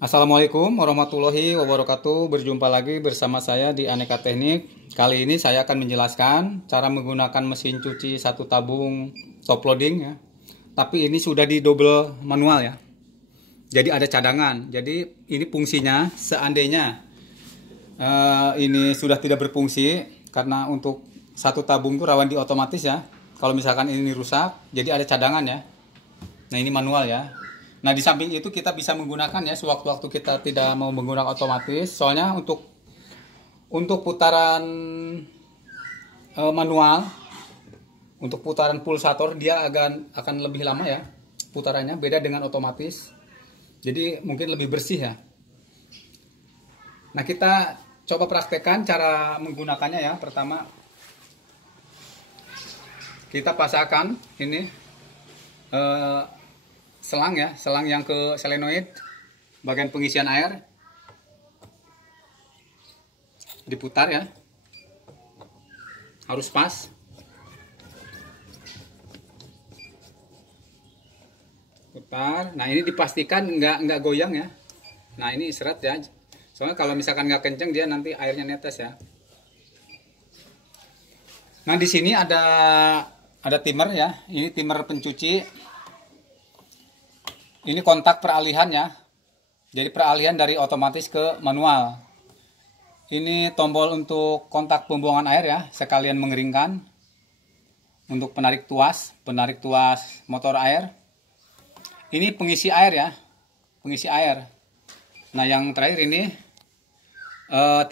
Assalamualaikum warahmatullahi wabarakatuh. Berjumpa lagi bersama saya di Aneka Teknik. Kali ini saya akan menjelaskan cara menggunakan mesin cuci satu tabung top loading ya. Tapi ini sudah di double manual ya. Jadi ada cadangan. Jadi ini fungsinya seandainya ini sudah tidak berfungsi karena untuk satu tabung itu rawan di otomatis ya. Kalau misalkan ini rusak, jadi ada cadangan ya. Nah ini manual ya. Nah di samping itu kita bisa menggunakan ya sewaktu-waktu kita tidak mau menggunakan otomatis. Soalnya untuk putaran manual, untuk putaran pulsator dia akan lebih lama ya putarannya, beda dengan otomatis. Jadi mungkin lebih bersih ya. Nah kita coba praktekkan cara menggunakannya ya. Pertama kita pasangkan ini selang ya, selang yang ke solenoid bagian pengisian air, diputar ya, harus pas, putar. Nah ini dipastikan nggak goyang ya. Nah ini seret ya, soalnya kalau misalkan nggak kenceng dia nanti airnya netes ya. Nah di sini ada timer ya, ini timer pencuci. Ini kontak peralihan ya. Jadi peralihan dari otomatis ke manual. Ini tombol untuk kontak pembuangan air ya, sekalian mengeringkan. Untuk penarik tuas motor air. Ini pengisi air ya, pengisi air. Nah yang terakhir ini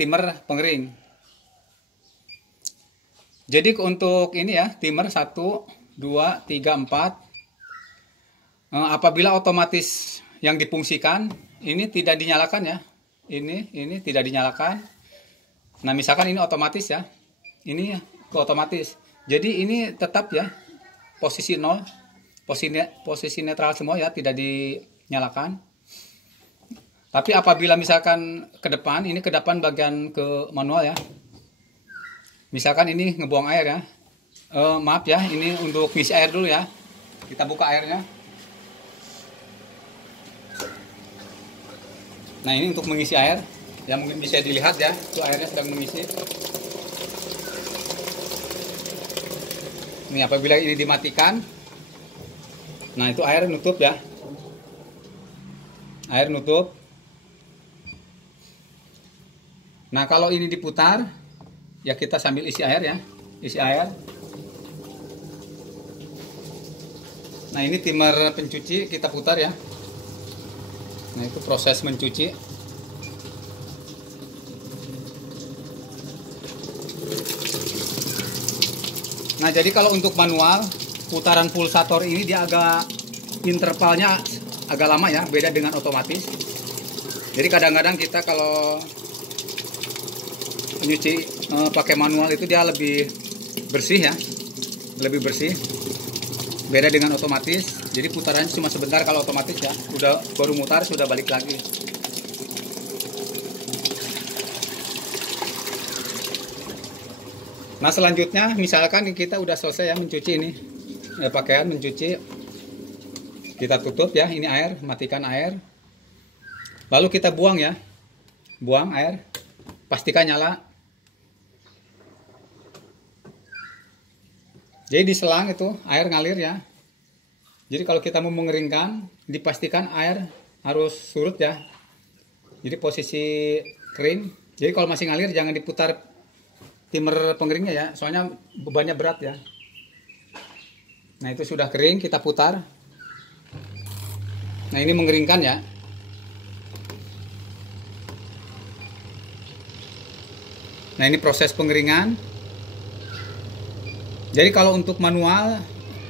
timer pengering. Jadi untuk ini ya, timer 1, 2, 3, 4. Apabila otomatis yang difungsikan ini tidak dinyalakan ya, ini tidak dinyalakan. Nah misalkan ini otomatis ya, ini ke otomatis, jadi ini tetap ya posisi 0, posisi netral semua ya, tidak dinyalakan. Tapi apabila misalkan ke depan, ini ke depan bagian ke manual ya, misalkan ini ngebuang air ya, maaf ya, ini untuk ngisi air dulu ya, kita buka airnya. Nah ini untuk mengisi air, ya mungkin bisa dilihat ya, itu airnya sedang mengisi. Ini apabila ini dimatikan, nah itu air nutup ya, air nutup. Nah kalau ini diputar, ya kita sambil isi air ya, isi air. Nah ini timer pencuci kita putar ya. Nah itu proses mencuci. Nah jadi kalau untuk manual, putaran pulsator ini dia agak intervalnya agak lama ya, beda dengan otomatis. Jadi kadang-kadang kita kalau menyuci pakai manual itu dia lebih bersih ya, lebih bersih, beda dengan otomatis. Jadi putarannya cuma sebentar kalau otomatis ya, udah baru mutar sudah balik lagi. Nah selanjutnya misalkan kita udah selesai ya mencuci ini pakaian, mencuci, kita tutup ya, ini air, matikan air, lalu kita buang ya, buang air, pastikan nyala. Jadi di selang itu air ngalir ya. Jadi kalau kita mau mengeringkan, dipastikan air harus surut ya. Jadi posisi kering. Jadi kalau masih ngalir jangan diputar timer pengeringnya ya, soalnya bebannya berat ya. Nah itu sudah kering, kita putar. Nah ini mengeringkan ya. Nah ini proses pengeringan. Jadi kalau untuk manual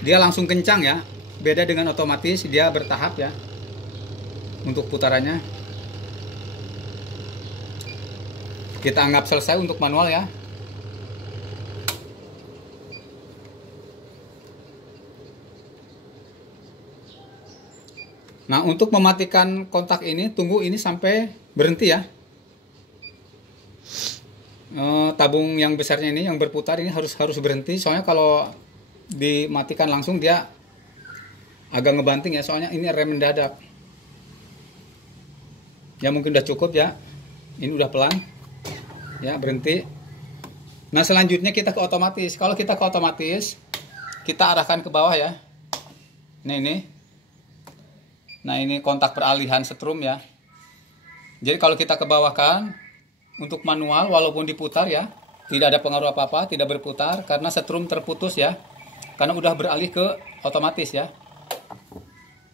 dia langsung kencang ya, beda dengan otomatis dia bertahap ya untuk putarannya. Kita anggap selesai untuk manual ya. Nah untuk mematikan kontak ini, tunggu ini sampai berhenti ya. Tabung yang besarnya ini yang berputar ini harus berhenti, soalnya kalau dimatikan langsung dia agak ngebanting ya, soalnya ini rem mendadak. Ya mungkin udah cukup ya. Ini udah pelan. Ya, berhenti. Nah, selanjutnya kita ke otomatis. Kalau kita ke otomatis, kita arahkan ke bawah ya. Nah, ini. Nah, ini kontak peralihan setrum ya. Jadi kalau kita ke bawah kan, untuk manual walaupun diputar ya, tidak ada pengaruh apa-apa, tidak berputar karena setrum terputus ya. Karena udah beralih ke otomatis ya.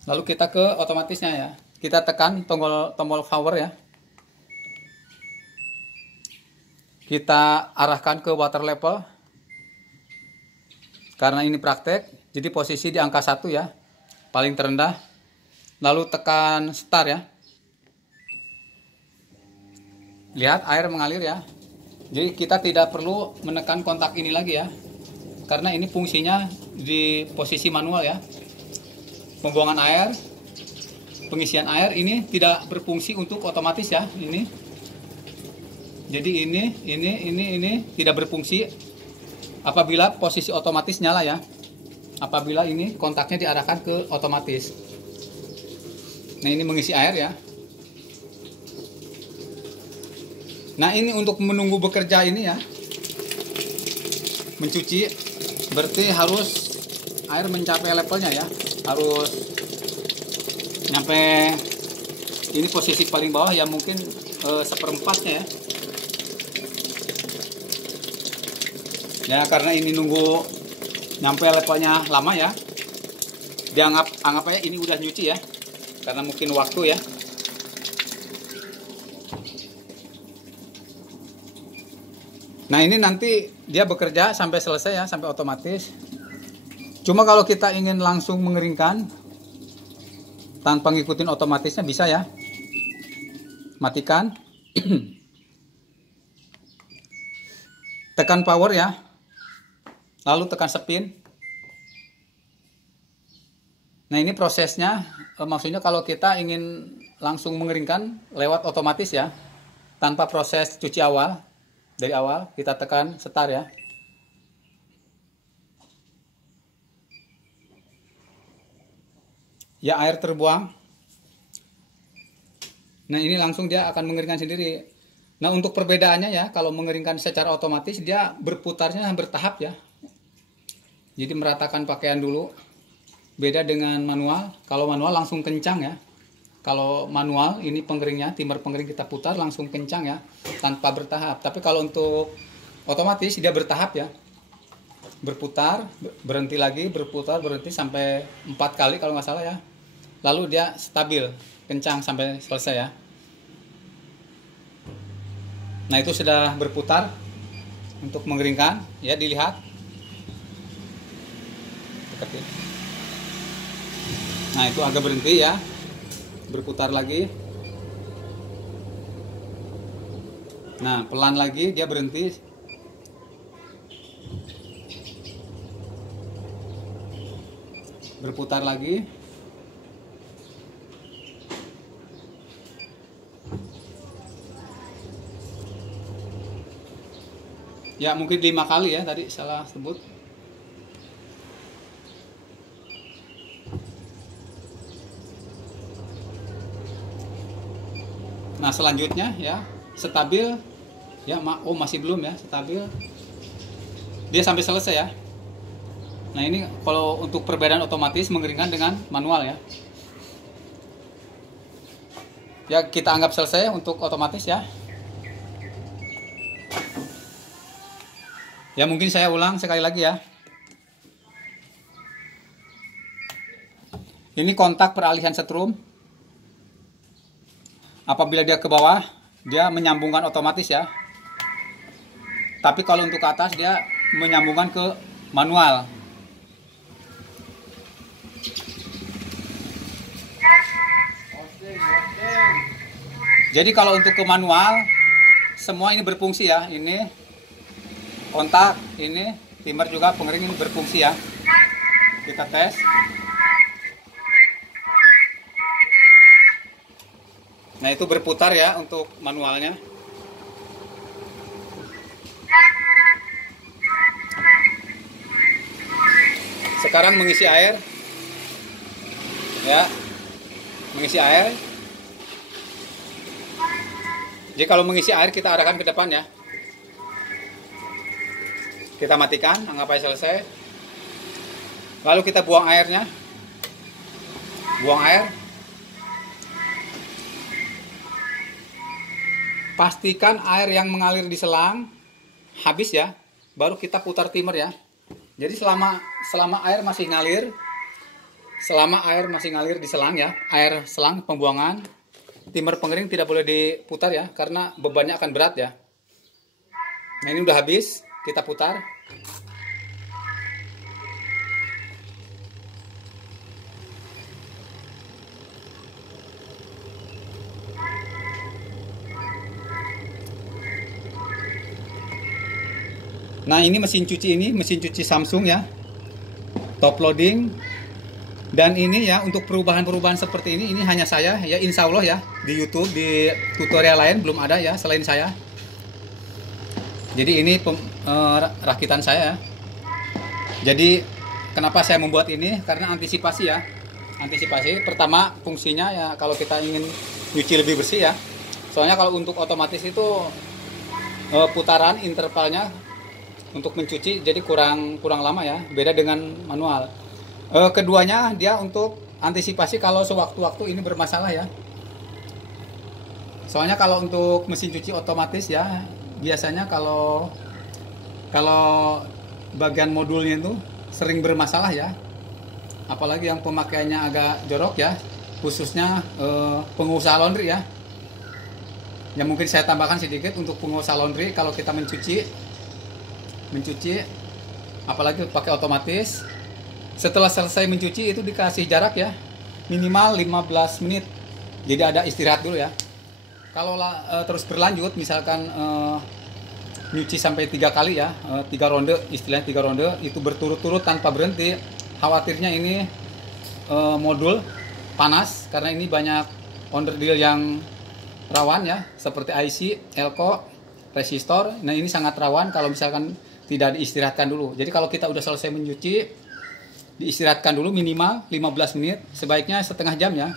Lalu kita ke otomatisnya ya. Kita tekan tombol power ya. Kita arahkan ke water level. Karena ini praktek, jadi posisi di angka 1 ya. Paling terendah. Lalu tekan start ya. Lihat air mengalir ya. Jadi kita tidak perlu menekan kontak ini lagi ya. Karena ini fungsinya di posisi manual ya. Pembuangan air, pengisian air ini tidak berfungsi untuk otomatis ya. Ini. Jadi ini tidak berfungsi apabila posisi otomatis nyala ya. Apabila ini kontaknya diarahkan ke otomatis. Nah, ini mengisi air ya. Nah, ini untuk menunggu bekerja ini ya. Mencuci berarti harus air mencapai levelnya ya. Harus nyampe ini posisi paling bawah ya, mungkin seperempatnya ya. Ya, karena ini nunggu nyampe levelnya lama ya. Anggap aja ini udah nyuci ya. Karena mungkin waktu ya. Nah, ini nanti dia bekerja sampai selesai ya, sampai otomatis. Cuma kalau kita ingin langsung mengeringkan tanpa ngikutin otomatisnya bisa ya. Matikan. Tekan power ya. Lalu tekan spin. Nah, ini prosesnya, maksudnya kalau kita ingin langsung mengeringkan lewat otomatis ya, tanpa proses cuci awal, dari awal kita tekan start ya. Ya, air terbuang. Nah, ini langsung dia akan mengeringkan sendiri. Nah, untuk perbedaannya ya, kalau mengeringkan secara otomatis dia berputarnya bertahap ya. Jadi meratakan pakaian dulu. Beda dengan manual. Kalau manual langsung kencang ya. Kalau manual ini pengeringnya, timer pengering kita putar langsung kencang ya, tanpa bertahap. Tapi kalau untuk otomatis dia bertahap ya. Berputar, berhenti lagi, berputar, berhenti sampai 4 kali kalau nggak salah ya. Lalu dia stabil, kencang sampai selesai ya. Nah, itu sudah berputar untuk mengeringkan ya, dilihat. Nah, itu agak berhenti ya, berputar lagi. Nah, pelan lagi dia berhenti. Berputar lagi. Ya, mungkin 5 kali ya, tadi salah sebut. Nah, selanjutnya ya, stabil ya, masih belum ya, stabil. Dia sampai selesai ya. Nah, ini kalau untuk perbedaan otomatis mengeringkan dengan manual ya. Ya, kita anggap selesai untuk otomatis ya. Ya, mungkin saya ulang sekali lagi ya. Ini kontak peralihan setrum. Apabila dia ke bawah, dia menyambungkan otomatis ya. Tapi kalau untuk ke atas, dia menyambungkan ke manual. Jadi kalau untuk ke manual, semua ini berfungsi ya. Ini kontak, ini timer juga pengering ini berfungsi ya. Kita tes. Nah, itu berputar ya untuk manualnya. Sekarang mengisi air. Ya. Mengisi air. Jadi kalau mengisi air kita arahkan ke depan ya. Kita matikan, anggap aja selesai. Lalu kita buang airnya. Buang air. Pastikan air yang mengalir di selang habis ya. Baru kita putar timer ya. Jadi selama air masih ngalir, di selang ya, air selang pembuangan, timer pengering tidak boleh diputar ya, karena bebannya akan berat ya. Nah ini udah habis, kita putar. Nah ini mesin cuci Samsung ya, top loading. Dan ini ya untuk perubahan-perubahan seperti ini hanya saya ya, insya Allah ya, di YouTube, di tutorial lain belum ada ya selain saya. Jadi ini rakitan saya ya. Jadi kenapa saya membuat ini, karena antisipasi ya. Antisipasi pertama fungsinya ya, kalau kita ingin nyuci lebih bersih ya. Soalnya kalau untuk otomatis itu putaran intervalnya untuk mencuci jadi kurang lama ya, beda dengan manual. Keduanya dia untuk antisipasi kalau sewaktu-waktu ini bermasalah ya. Soalnya kalau untuk mesin cuci otomatis ya, biasanya kalau bagian modulnya itu sering bermasalah ya. Apalagi yang pemakaiannya agak jorok ya, khususnya pengusaha laundry ya. Yang mungkin saya tambahkan sedikit untuk pengusaha laundry, kalau kita mencuci apalagi pakai otomatis, setelah selesai mencuci itu dikasih jarak ya, minimal 15 menit. Jadi ada istirahat dulu ya. Kalau terus berlanjut, misalkan nyuci sampai 3 kali ya, 3 ronde, istilahnya 3 ronde itu berturut-turut tanpa berhenti, khawatirnya ini modul panas, karena ini banyak onderdil yang rawan ya, seperti IC, elko, resistor. Nah ini sangat rawan kalau misalkan tidak diistirahatkan dulu. Jadi kalau kita udah selesai mencuci, diistirahatkan dulu minimal 15 menit, sebaiknya setengah jam ya.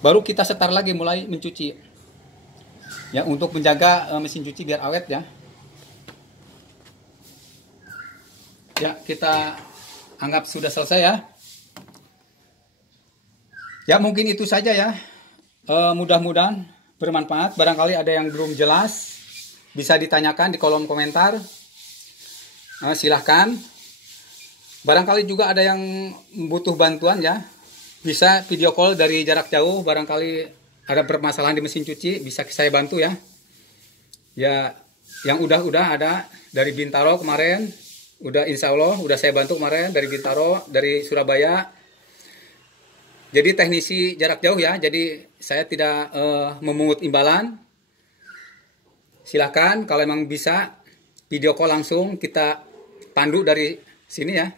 Baru kita setar lagi mulai mencuci. Ya, untuk menjaga mesin cuci biar awet ya. Ya, kita anggap sudah selesai ya. Ya, mungkin itu saja ya. Mudah-mudahan bermanfaat. Barangkali ada yang belum jelas, bisa ditanyakan di kolom komentar. Silahkan. Barangkali juga ada yang butuh bantuan ya, bisa video call dari jarak jauh. Barangkali ada permasalahan di mesin cuci, bisa saya bantu ya. Ya, yang udah ada dari Bintaro kemarin, insya Allah udah saya bantu kemarin dari Bintaro, dari Surabaya. Jadi teknisi jarak jauh ya, jadi saya tidak memungut imbalan. Silahkan kalau memang bisa video call langsung, kita pandu dari sini ya.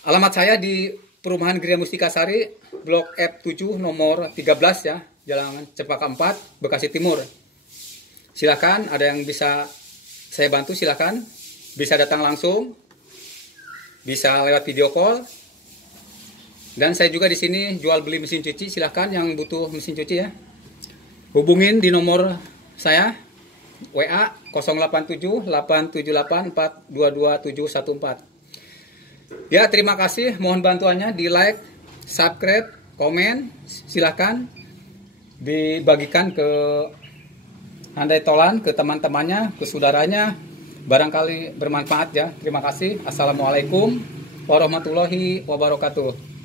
Alamat saya di Perumahan Gria Mustika Sari, Blok F7 nomor 13 ya, Jalan Cempaka 4, Bekasi Timur. Silakan, ada yang bisa saya bantu silakan. Bisa datang langsung, bisa lewat video call. Dan saya juga di sini jual beli mesin cuci, silakan yang butuh mesin cuci ya. Hubungin di nomor saya WA 087 878 422714. Ya, terima kasih. Mohon bantuannya di like, subscribe, komen. Silahkan dibagikan ke handai tolan, ke teman-temannya, ke saudaranya. Barangkali bermanfaat ya. Terima kasih. Assalamualaikum warahmatullahi wabarakatuh.